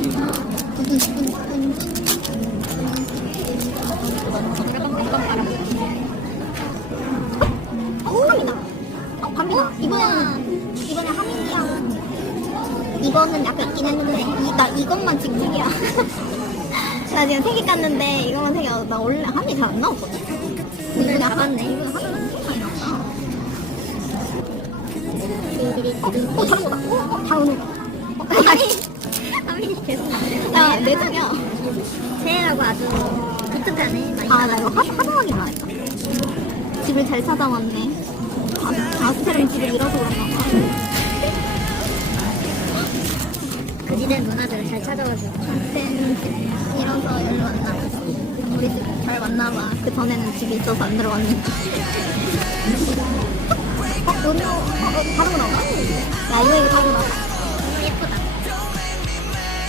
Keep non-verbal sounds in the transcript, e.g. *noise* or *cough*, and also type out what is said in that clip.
어. 어. 이번엔, 이번에 하민이랑 이거는 약간 있긴 했는데, 이, 나 이것만 직직이야. 나 지금 세개 깠는데, 이거만 세 개, 나 원래 하민이 잘 안? 근데 이번에 나갔네. 이번에 하민이 많이 나왔다. 어, 어, 다른 거다. 어, 어, 다른 거. 어, 아니. 야, 내 장이야. 새해라고 아주 독특하네. 많이 아, 나 이거 하, 하나하긴 나했다. 집을 잘 찾아왔네. 아, 아스테름 집을 잃어서 그런가 봐. 그지된 누나들을 잘 찾아가지고. 아스테름 집 잃어서 여기 왔나 봐. 우리 집 잘 왔나 봐. 그 전에는 집이 있어서 안 들어왔는데. *laughs* 어, 우리, 어, 어, 다른 거 나와? 야, 이거 이거 다른.